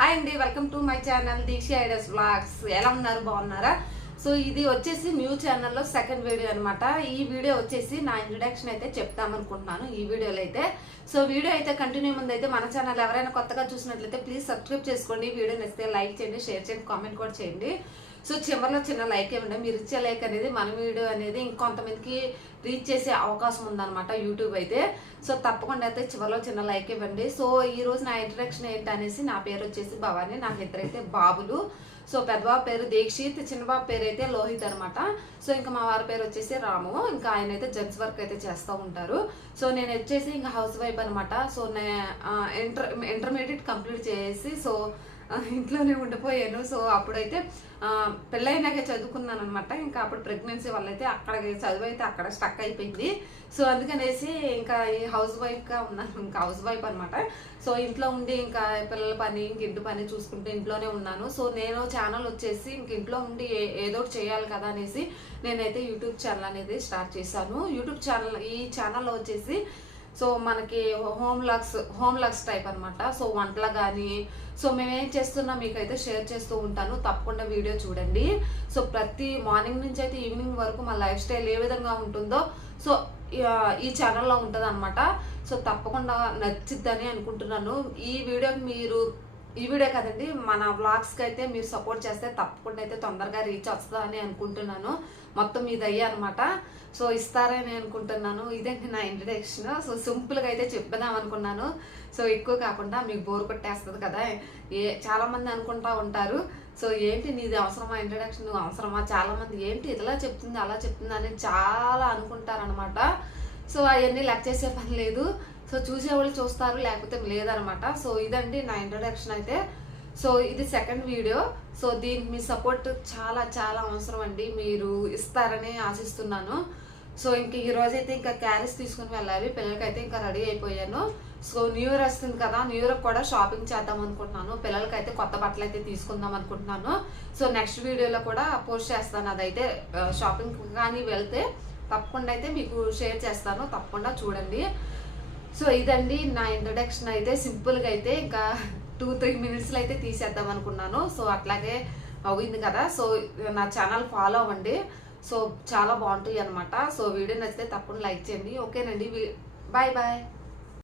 Hi అండి welcome to my channel Deeksha ideas vlogs ఎలా ఉన్నారు? బాగున్నారా? సో ఇది వచ్చేసి న్యూ ఛానల్లో సెకండ్ వీడియో అనమాట ఈ వీడియో వచ్చేసి నా ఇంట్రడక్షన్ అయితే చెప్తామనుకుంటున్నాను. ఈ వీడియోలో అయితే సో వీడియో అయితే కంటిన్యూ ముందు అయితే మన ఛానల్ ఎవరైనా కొత్తగా చూసినట్లయితే ప్లీజ్ సబ్స్క్రైబ్ చేసుకోండి. వీడియో నచ్చితే లైక్ చేయండి షేర్ చేయండి కామెంట్ కూడా చేయండి. సో చివరిలో చిన్న లైక్ ఇవ్వండి మీరు ఇచ్చే లైక్ అనేది మన వీడియో అనేది ఇంకొంతమందికి రీచ్ చేసే అవకాశం ఉందన్నమాట యూట్యూబ్ అయితే. సో తప్పకుండా అయితే చివరిలో చిన్న లైక్ ఇవ్వండి. సో ఈ రోజు నా ఇంట్రడక్షన్ ఏంటనేసి నా పేరు వచ్చేసి భవాని నాకు ఇద్దరైతే బాబులు. సో పెద్దబాబు పేరు దీక్షిత్ చిన్నబాబు పేరు అయితే లోహిత్ అనమాట సో ఇంకా మా వారి పేరు వచ్చేసి రాము. ఇంకా ఆయన అయితే జెంట్స్ వర్క్ అయితే చేస్తూ ఉంటారు. సో నేను వచ్చేసి ఇంకా హౌస్ వైఫ్ అనమాట. సో నే ఇంటర్ ఇంటర్మీడియట్ కంప్లీట్ చేసి సో ఇంట్లోనే ఉండిపోయాను. సో అప్పుడైతే ఆ, పెళ్ళైనాక చదువుకున్నాను అనమాట ఇంకా అప్పుడు ప్రెగ్నెన్సీ వల్ల అయితే అక్కడ చదువు అయితే అక్కడ స్టక్ అయిపోయింది. సో అందుకనేసి ఇంకా ఈ హౌస్ వైఫ్గా ఉన్నాను. ఇంకా హౌస్ వైఫ్ అనమాట. సో ఇంట్లో ఉండి ఇంకా పిల్లల పని ఇంక ఇంటి పని చూసుకుంటూ ఇంట్లోనే ఉన్నాను. సో నేను ఛానల్ వచ్చేసి ఇంక ఇంట్లో ఉండి ఏ- ఏదో ఒకటి చేయాలి కదా అనేసి నేనైతే యూట్యూబ్ ఛానల్ అనేది స్టార్ట్ చేశాను. యూట్యూబ్ ఛానల్ ఈ ఛానల్లో వచ్చేసి సో మనకి home looks home looks type అన్నమాట. సో వంటల కానీ సో మేమేం చేస్తున్నా మీకైతే షేర్ చేస్తూ ఉంటాను. తప్పకుండా వీడియో చూడండి. సో ప్రతి మార్నింగ్ నుంచి అయితే ఈవినింగ్ వరకు మా లైఫ్ స్టైల్ ఏ విధంగా ఉంటుందో సో ఈ- ఈ ఛానల్లో ఉంటుంది అనమాట సో తప్పకుండా నచ్చిద్దని అనుకుంటున్నాను. ఈ వీడియోకి మీరు ఈ వీడియో కదండి మన వ్లాగ్స్కి అయితే మీరు సపోర్ట్ చేస్తే తప్పకుండా అయితే తొందరగా రీచ్ వస్తుందా అని అనుకుంటున్నాను. మొత్తం ఇది అయ్యా అనమాట సో ఇస్తారని అనుకుంటున్నాను. ఇదండి నా ఇంట్రడక్షన్ సో సింపుల్గా అయితే చెప్పేదాం అనుకున్నాను. సో ఎక్కువ కాకుండా మీకు బోర్ కొట్టేస్తుంది కదా. ఏ చాలామంది అనుకుంటా ఉంటారు. సో ఏంటి నీది అవసరమా ఇంట్రడక్షన్ నువ్వు అవసరమా? చాలామంది ఏంటి ఇలా చెప్తుంది అలా చెప్తుంది అని చాలా అనుకుంటారనమాట సో అవన్నీ లెక్క చేసే పని లేదు. సో చూసేవాళ్ళు చూస్తారు లేకపోతే లేదనమాట. సో ఇదండి నా ఇంట్రడక్షన్ అయితే. సో ఇది సెకండ్ వీడియో సో దీనికి మీ సపోర్ట్ చాలా చాలా అవసరం అండి. మీరు ఇస్తారని ఆశిస్తున్నాను. సో ఇంక ఈరోజు అయితే ఇంకా క్యారెట్స్ తీసుకుని వెళ్ళాలి. పిల్లలకైతే ఇంకా రెడీ అయిపోయాను. సో న్యూ ఇయర్ వస్తుంది కదా న్యూ ఇయర్ కూడా షాపింగ్ చేద్దాం అనుకుంటున్నాను. పిల్లలకైతే కొత్త బట్టలు అయితే తీసుకుందాం అనుకుంటున్నాను. సో నెక్స్ట్ వీడియోలో కూడా పోస్ట్ చేస్తాను. అదైతే షాపింగ్ కానీ వెళ్తే తప్పకుండా అయితే మీకు షేర్ చేస్తాను. తప్పకుండా చూడండి. సో ఇదండి నా ఇంట్రొడక్షన్ అయితే సింపుల్గా అయితే ఇంకా టూ త్రీ మినిట్స్లో అయితే తీసేద్దాం అనుకున్నాను. సో అట్లాగే అయింది కదా. సో నా ఛానల్ ఫాలో అవ్వండి. సో చాలా బాగుంటాయి అనమాట సో వీడియో నచ్చితే తప్పకుండా లైక్ చేయండి. ఓకేనండి. Bye bye